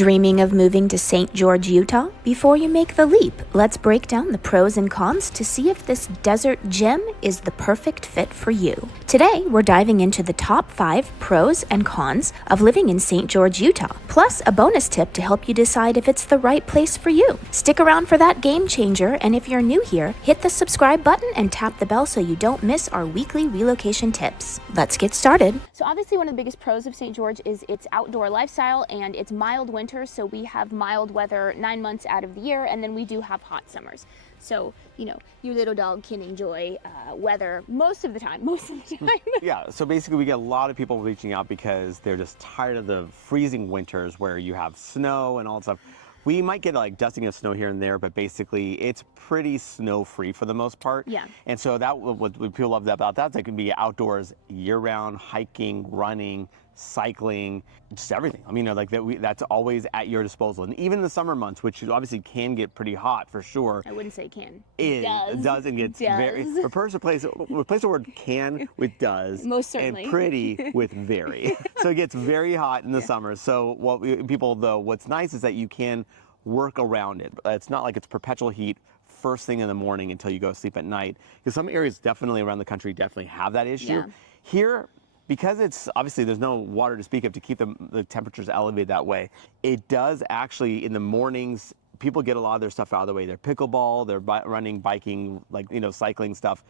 Dreaming of moving to St. George, Utah? Before you make the leap, let's break down the pros and cons to see if this desert gem is the perfect fit for you. Today, we're diving into the top 5 pros and cons of living in St. George, Utah, plus a bonus tip to help you decide if it's the right place for you. Stick around for that game changer, and if you're new here, hit the subscribe button and tap the bell so you don't miss our weekly relocation tips. Let's get started. So obviously one of the biggest pros of St. George is its outdoor lifestyle and its mild winter. So we have mild weather 9 months out of the year, and then we do have hot summers. So, you know, your little dog can enjoy weather most of the time. Yeah, so basically we get a lot of people reaching out because they're just tired of the freezing winters where you have snow and all that stuff. We might get like dusting of snow here and there, but basically it's pretty snow-free for the most part. Yeah. And so that what people love about that, they can be outdoors year-round, hiking, running, cycling, just everything. I mean, that's always at your disposal. And even the summer months, which obviously can get pretty hot for sure. I wouldn't say can. It does and gets very. Replace the word can with does. Most certainly. And pretty with very. So it gets very hot in the summer. So what's nice is that you can work around it. It's not like it's perpetual heat first thing in the morning until you go to sleep at night. Because some areas definitely around the country definitely have that issue. Yeah. Here, because it's obviously there's no water to speak of to keep the temperatures elevated that way, it does actually in the mornings, people get a lot of their stuff out of the way. Their pickleball, their running, biking, cycling stuff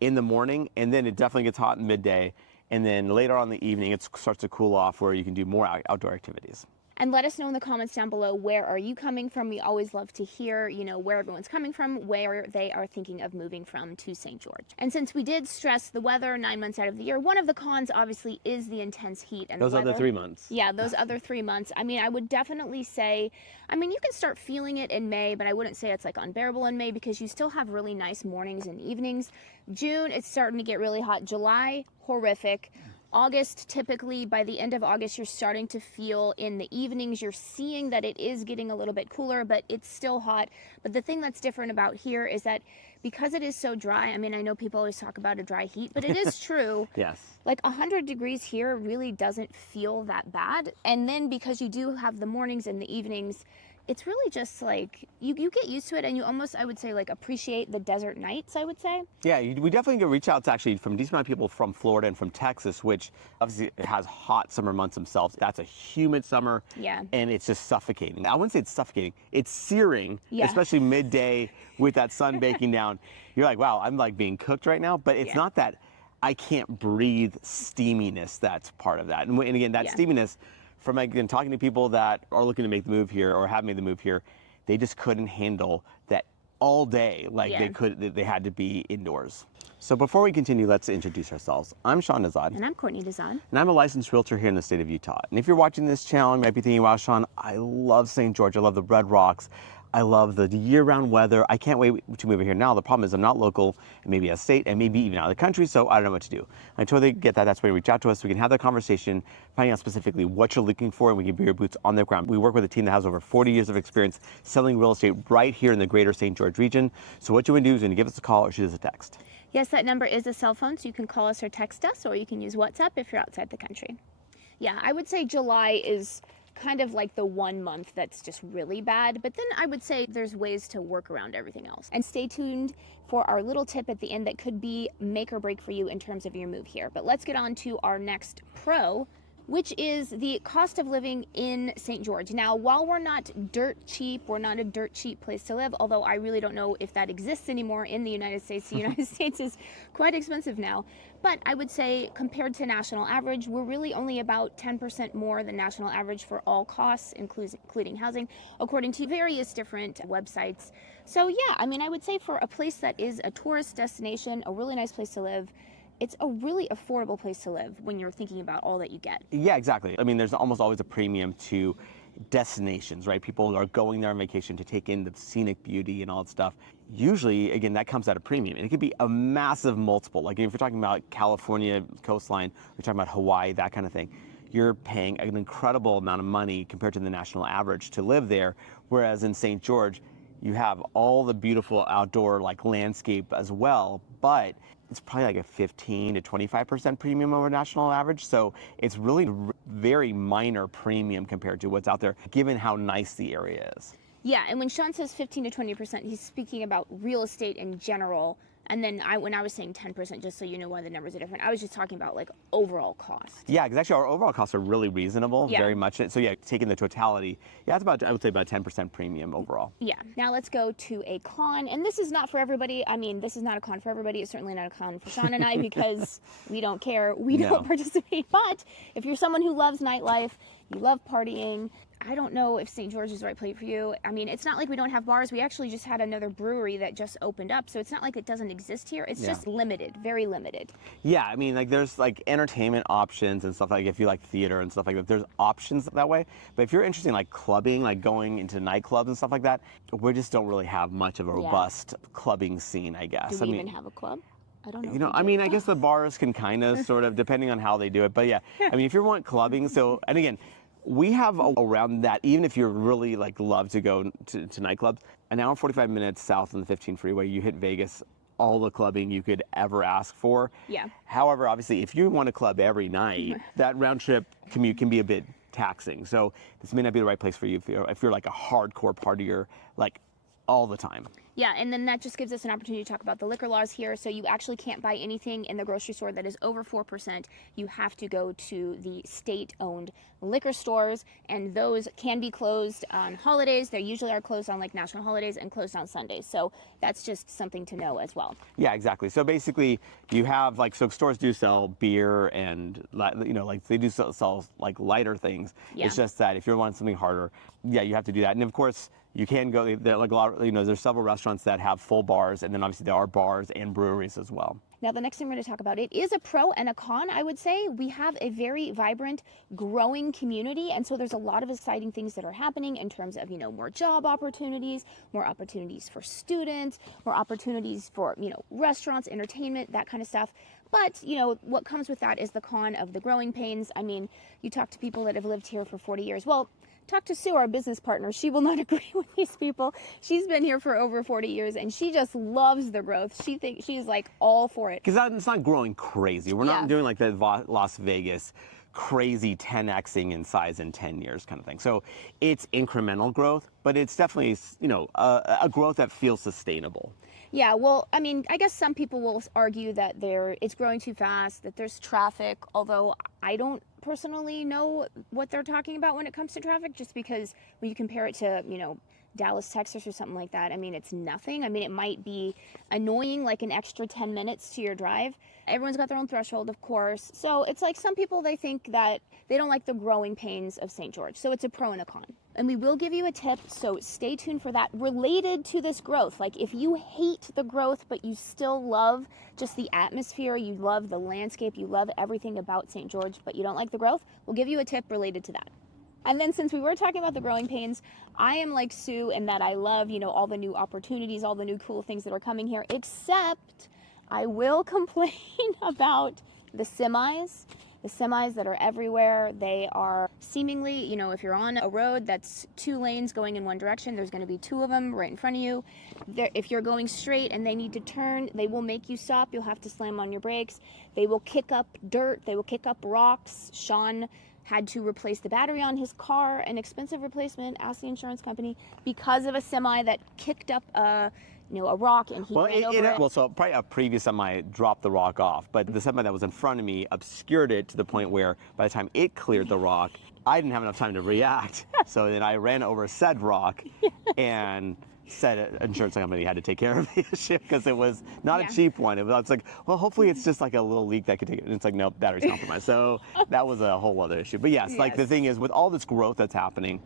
in the morning, and then it definitely gets hot in midday. And then later on in the evening, it starts to cool off where you can do more outdoor activities. And let us know in the comments down below, where are you coming from? We always love to hear, where everyone's coming from, where they are thinking of moving from to St. George. And since we did stress the weather 9 months out of the year, one of the cons obviously is the intense heat and those the weather. Other 3 months. Yeah, those other 3 months. I mean, I would definitely say, you can start feeling it in May, but I wouldn't say it's like unbearable in May because you still have really nice mornings and evenings. June, it's starting to get really hot. July, horrific. August, typically by the end of August, you're starting to feel in the evenings, you're seeing that it is getting a little bit cooler, but it's still hot. But the thing that's different about here is that because it is so dry, I know people always talk about a dry heat, but it is true. Yes. Like 100 degrees here really doesn't feel that bad. And then because you do have the mornings and the evenings, it's really just like you get used to it, and you almost, I would say, like appreciate the desert nights, I would say. Yeah, we definitely get reach outs actually from a decent amount of people from Florida and from Texas, which obviously has hot summer months themselves. That's a humid summer. Yeah. And it's just suffocating. I wouldn't say it's suffocating. It's searing, yeah. Especially midday with that sun baking down. You're like, wow, I'm like being cooked right now, but it's not that I can't breathe steaminess that's part of that. And again, that steaminess, from talking to people that are looking to make the move here or have made the move here, they just couldn't handle that all day. They had to be indoors. So before we continue, let's introduce ourselves. I'm Sean Nazad. And I'm Courtney Nazad. And I'm a licensed realtor here in the state of Utah. And if you're watching this channel, you might be thinking, wow, Sean, I love St. George. I love the Red Rocks. I love the year-round weather. I can't wait to move here now. The problem is I'm not local, and maybe out of state, and maybe even out of the country, so I don't know what to do. I totally get that. That's why you reach out to us. We can have that conversation, finding out specifically what you're looking for, and we can be your boots on the ground. We work with a team that has over 40 years of experience selling real estate right here in the greater St. George region. So what you want to do is you want to give us a call or shoot us a text. Yes, that number is a cell phone, so you can call us or text us, or you can use WhatsApp if you're outside the country. Yeah, I would say July is kind of like the 1 month that's just really bad, but then I would say there's ways to work around everything else. And stay tuned for our little tip at the end that could be make or break for you in terms of your move here. But let's get on to our next pro, which is the cost of living in St. George. Now, while we're not dirt cheap, we're not a dirt cheap place to live, although I really don't know if that exists anymore in the United States. The United States is quite expensive now. But I would say compared to national average, we're really only about 10% more than national average for all costs, including housing, according to various different websites. So yeah, I would say for a place that is a tourist destination, a really nice place to live, it's a really affordable place to live when you're thinking about all that you get. Yeah, exactly. There's almost always a premium to destinations, right? People are going there on vacation to take in the scenic beauty and all that stuff. Usually, again, that comes at a premium, and it could be a massive multiple. Like if you're talking about California coastline, we're talking about Hawaii, that kind of thing. You're paying an incredible amount of money compared to the national average to live there. Whereas in St. George, you have all the beautiful outdoor landscape as well, but it's probably like a 15 to 25% premium over national average. So it's really very minor premium compared to what's out there, given how nice the area is. Yeah, and when Sean says 15 to 20%, he's speaking about real estate in general. And then when I was saying 10%, just so you know why the numbers are different, I was just talking about like overall cost. Yeah, because actually our overall costs are really reasonable, Yeah. very much. So yeah, taking the totality, yeah, it's about, I would say about 10% premium overall. Yeah. Now let's go to a con. And this is not for everybody. I mean, this is not a con for everybody. It's certainly not a con for Sean and I because we don't care. We No. don't participate. But if you're someone who loves nightlife, you love partying, I don't know if St. George is the right place for you. I mean, it's not like we don't have bars. We actually just had another brewery that just opened up. So it's not like it doesn't exist here. It's just limited, very limited. Yeah, I mean, like there's like entertainment options and stuff, like if you like theater and stuff like that, there's options that way. But if you're interested in like clubbing, like going into nightclubs and stuff like that, we just don't really have much of a robust clubbing scene, I guess. Do we even have a club? I don't know. You know, I mean, I guess the bars can kind of sort of, depending on how they do it. But yeah, I mean, if you want clubbing, so, and again, we have around that, even if you really like love to go to nightclubs, an hour and 45 minutes south on the 15 freeway, you hit Vegas, all the clubbing you could ever ask for. Yeah. However, obviously, if you want to club every night, that round trip commute can be a bit taxing. So this may not be the right place for you if you're like a hardcore partier, like all the time. Yeah, and then that just gives us an opportunity to talk about the liquor laws here. So you actually can't buy anything in the grocery store that is over 4%. You have to go to the state-owned liquor stores, and those can be closed on holidays. They usually are closed on like national holidays and closed on Sundays. So that's just something to know as well. Yeah, exactly. So basically, you have like, so stores do sell beer and, you know, like they do sell like lighter things. Yeah. It's just that if you're wanting something harder, yeah, you have to do that. And of course, you can go, there like a lot, you know, there's several restaurants that have full bars, and then obviously there are bars and breweries as well. Now, the next thing we're going to talk about, it is a pro and a con, I would say. We have a very vibrant, growing community, and so there's a lot of exciting things that are happening in terms of, you know, more job opportunities, more opportunities for students, more opportunities for, you know, restaurants, entertainment, that kind of stuff. But, you know, what comes with that is the con of the growing pains. I mean, you talk to people that have lived here for 40 years. Well, talk to Sue, our business partner. She will not agree with these people. She's been here for over 40 years, and she just loves the growth. She thinks she's like all for it. Because it's not growing crazy. We're not doing like the Las Vegas crazy 10xing in size in 10 years kind of thing. So it's incremental growth, but it's definitely, you know, a growth that feels sustainable. Yeah, well, I mean, I guess some people will argue that it's growing too fast, that there's traffic, although I don't personally know what they're talking about when it comes to traffic, just because when you compare it to, you know, Dallas, Texas or something like that, I mean, it's nothing. I mean, it might be annoying, like an extra 10 minutes to your drive. Everyone's got their own threshold, of course. So it's like some people, they think that they don't like the growing pains of St. George. So it's a pro and a con. And we will give you a tip, so stay tuned for that, related to this growth. Like if you hate the growth, but you still love just the atmosphere, you love the landscape, you love everything about St. George, but you don't like the growth, we'll give you a tip related to that. And then since we were talking about the growing pains, I am like Sue in that I love, you know, all the new opportunities, all the new cool things that are coming here, except I will complain about the semis. The semis that are everywhere, they are seemingly, you know, if you're on a road that's 2 lanes going in one direction, there's going to be 2 of them right in front of you. If you're going straight and they need to turn, they will make you stop. You'll have to slam on your brakes. They will kick up dirt. They will kick up rocks. Sean had to replace the battery on his car, an expensive replacement, asked the insurance company, because of a semi that kicked up a rock, and he ran over it. Well, so probably a previous semi dropped the rock off, but the semi that was in front of me obscured it to the point where by the time it cleared the rock, I didn't have enough time to react. So then I ran over said rock, and said insurance company had to take care of the issue because it was not a cheap one. It was like, well, hopefully it's just like a little leak that could take it. And it's like, no, battery's compromised. So that was a whole other issue. But yes, like the thing is, with all this growth that's happening,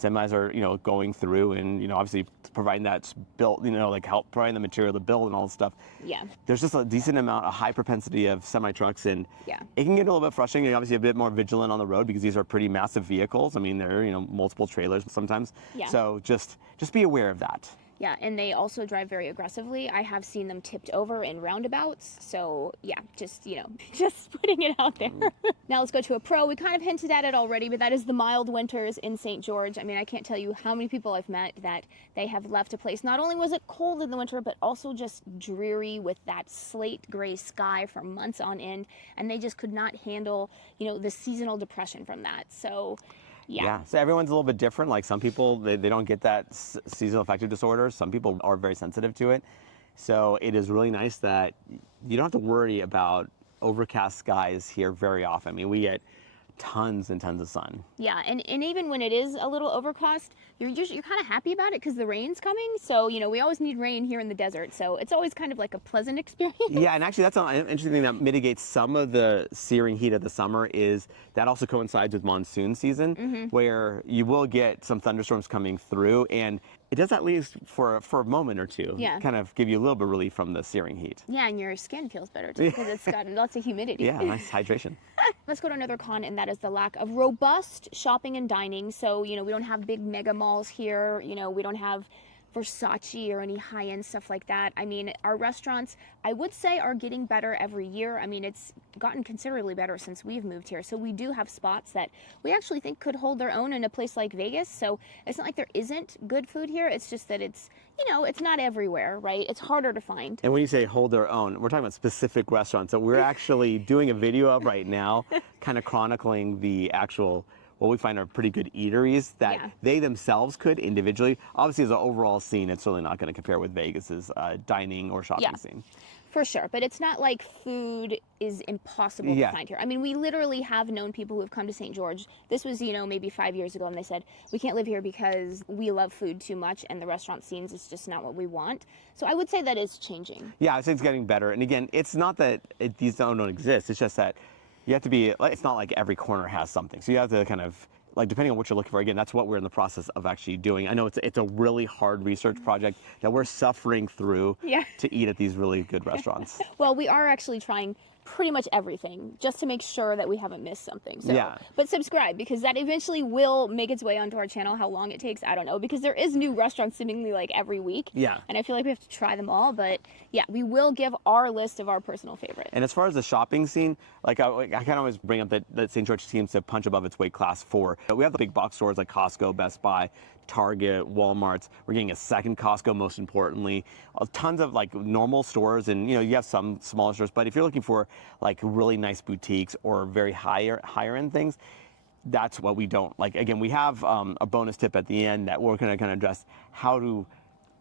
semis are, you know, going through and, you know, obviously providing that built, you know, like help providing the material to build and all this stuff. Yeah. There's just a decent amount, a high propensity of semi trucks, and it can get a little bit frustrating. You're obviously a bit more vigilant on the road because these are pretty massive vehicles. I mean, they're, you know, multiple trailers sometimes. Yeah. So just be aware of that. Yeah, and they also drive very aggressively. I have seen them tipped over in roundabouts. So yeah, just, just putting it out there. Now let's go to a pro. We kind of hinted at it already, but that is the mild winters in St. George. I mean, I can't tell you how many people I've met that they have left a place. Not only was it cold in the winter, but also just dreary with that slate gray sky for months on end. And they just could not handle, the seasonal depression from that. So yeah. So everyone's a little bit different. Like some people, they don't get that seasonal affective disorder. Some people are very sensitive to it. So it is really nice that you don't have to worry about overcast skies here very often. I mean, we get tons and tons of sun. Yeah, and even when it is a little overcast, you're kind of happy about it because the rain's coming. So, we always need rain here in the desert. So it's always kind of like a pleasant experience. Yeah, and actually that's an interesting thing that mitigates some of the searing heat of the summer is that also coincides with monsoon season, where you will get some thunderstorms coming through, and it does at least for a moment or two, kind of give you a little bit of relief from the searing heat. Yeah, and your skin feels better too because it's got lots of humidity. Yeah, nice hydration. Let's go to another con, and that is the lack of robust shopping and dining. So, we don't have big mega malls here. We don't have Versace or any high-end stuff like that. I mean, our restaurants, I would say, are getting better every year. I mean, it's gotten considerably better since we've moved here. So we do have spots that we actually think could hold their own in a place like Vegas. So it's not like there isn't good food here. It's just that it's, it's not everywhere, right? It's harder to find. And when you say hold their own, we're talking about specific restaurants that we're actually doing a video of right now, kind of chronicling the actual what we find are pretty good eateries that they themselves could individually. Obviously, as an overall scene, it's certainly not going to compare with Vegas's dining or shopping scene. For sure, but it's not like food is impossible to find here. I mean, we literally have known people who have come to St. George. This was, maybe 5 years ago, and they said, we can't live here because we love food too much, and the restaurant scenes is just not what we want. So I would say that is changing. Yeah, I think it's getting better. And again, it's not that these don't exist. It's just that you have to be, it's not like every corner has something. So you have to kind of, depending on what you're looking for, again, that's what we're in the process of actually doing. I know it's a really hard research project that we're suffering through to eat at these really good restaurants. Well, we are actually trying pretty much everything just to make sure that we haven't missed something. So, but subscribe because that eventually will make its way onto our channel. How long it takes, I don't know, because there is new restaurants seemingly like every week. Yeah. And I feel like we have to try them all, but yeah, we will give our list of our personal favorites. And as far as the shopping scene, I kind of always bring up that St. George seems to punch above its weight class for. We have the big box stores like Costco, Best Buy, Target, Walmart's. We're getting a second Costco, most importantly. Tons of normal stores, and you have some smaller stores. But if you're looking for really nice boutiques or very higher end things, that's what we don't like. Again, we have a bonus tip at the end that we're going to kind of address how to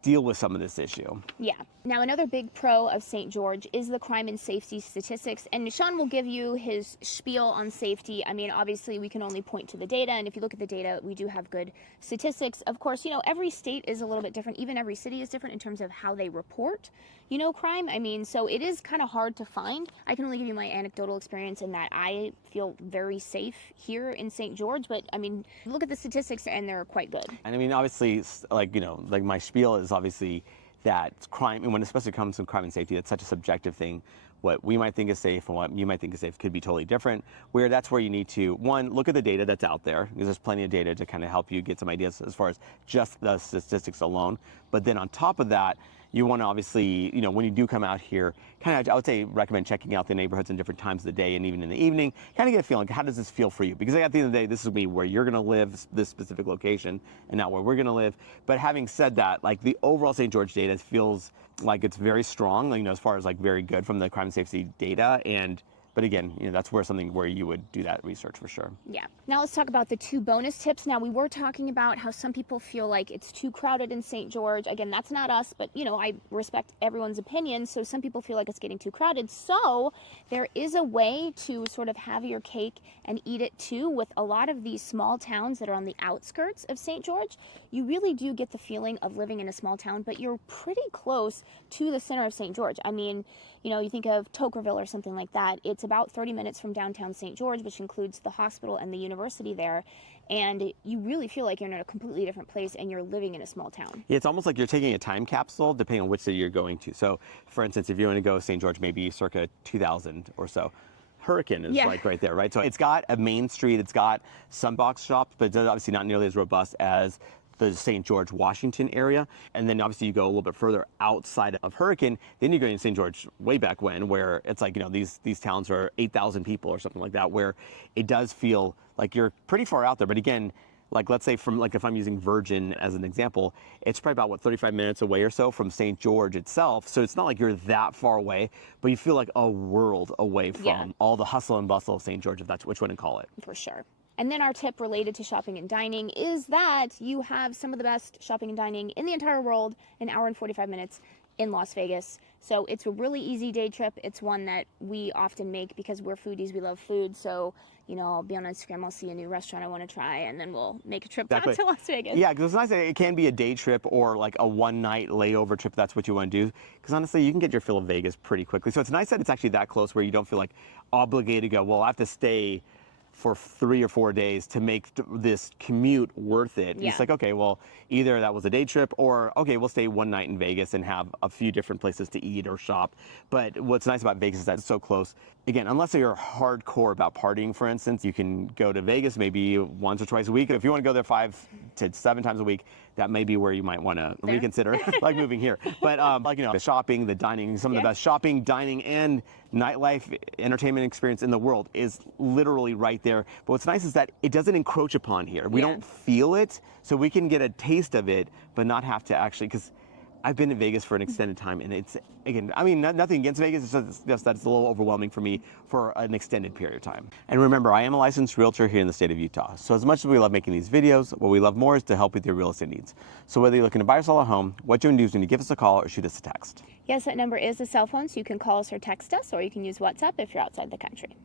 deal with some of this issue. Yeah. Now, another big pro of St. George is the crime and safety statistics. And Sean will give you his spiel on safety. I mean, obviously, we can only point to the data. And if you look at the data, we do have good statistics. Of course, every state is a little bit different. Even every city is different in terms of how they report, crime. I mean, so it is kind of hard to find. I can only give you my anecdotal experience in that I feel very safe here in St. George. But, I mean, look at the statistics and they're quite good. And I mean, obviously, my spiel is obviously that crime, and when especially comes to crime and safety, that's such a subjective thing. What we might think is safe and what you might think is safe could be totally different. That's where you need to, one, look at the data that's out there, because there's plenty of data to kind of help you get some ideas as far as just the statistics alone. But then on top of that, you want to obviously, when you do come out here, kind of, I would say recommend checking out the neighborhoods in different times of the day and even in the evening, kind of get a feeling, how does this feel for you? Because at the end of the day, this is where you're going to live, this specific location, and not where we're going to live. But having said that, the overall St. George data feels like it's very strong, as far as very good from the crime and safety data. But again, that's something where you would do that research for sure. Yeah. Now let's talk about the 2 bonus tips. Now we were talking about how some people feel like it's too crowded in St. George. Again, that's not us, but I respect everyone's opinion. So some people feel like it's getting too crowded. So there is a way to sort of have your cake and eat it too. With a lot of these small towns that are on the outskirts of St. George, you really do get the feeling of living in a small town, but you're pretty close to the center of St. George. I mean, you think of Toquerville or something like that. It's about 30 minutes from downtown St. George, which includes the hospital and the university there. And you really feel like you're in a completely different place and you're living in a small town. Yeah, it's almost like you're taking a time capsule depending on which city you're going to. So, for instance, if you want to go St. George, maybe circa 2000 or so, Hurricane is right there, right? So it's got a main street, it's got some box shops, but it's obviously not nearly as robust as the St. George, Washington area. And then obviously you go a little bit further outside of Hurricane, then you're going to St. George way back when, where it's like, these towns are 8,000 people or something like that, where it does feel like you're pretty far out there. But again, like let's say from if I'm using Virgin as an example, it's probably about 35 minutes away or so from St. George itself. So it's not like you're that far away, but you feel like a world away from all the hustle and bustle of St. George, if that's which one to call it. For sure. And then our tip related to shopping and dining is that you have some of the best shopping and dining in the entire world, an hour and 45 minutes in Las Vegas. So it's a really easy day trip. It's one that we often make because we're foodies, we love food. So, I'll be on Instagram, I'll see a new restaurant I want to try, and then we'll make a trip down to Las Vegas. Yeah, because it's nice that it can be a day trip or like a one-night layover trip if that's what you want to do. Because honestly, you can get your fill of Vegas pretty quickly. So it's nice that it's actually that close where you don't feel like obligated to go, well, I have to stay for 3 or 4 days to make this commute worth it. Yeah. It's like, okay, well, either that was a day trip or, okay, we'll stay one night in Vegas and have a few different places to eat or shop. But what's nice about Vegas is that it's so close. Again, unless you're hardcore about partying, for instance, you can go to Vegas maybe once or twice a week. If you want to go there 5 to 7 times a week, that may be where you might want to reconsider, like moving here. But the shopping, the dining, some of the best shopping, dining, and nightlife entertainment experience in the world is literally right there. But what's nice is that it doesn't encroach upon here. We don't feel it, so we can get a taste of it, but not have to actually, because I've been in Vegas for an extended time, and it's, again, nothing against Vegas, it's just that it's a little overwhelming for me for an extended period of time. And remember, I am a licensed realtor here in the state of Utah. So as much as we love making these videos, what we love more is to help with your real estate needs. So whether you're looking to buy or sell a home, what you want to do is you need to give us a call or shoot us a text. Yes, that number is a cell phone, so you can call us or text us, or you can use WhatsApp if you're outside the country.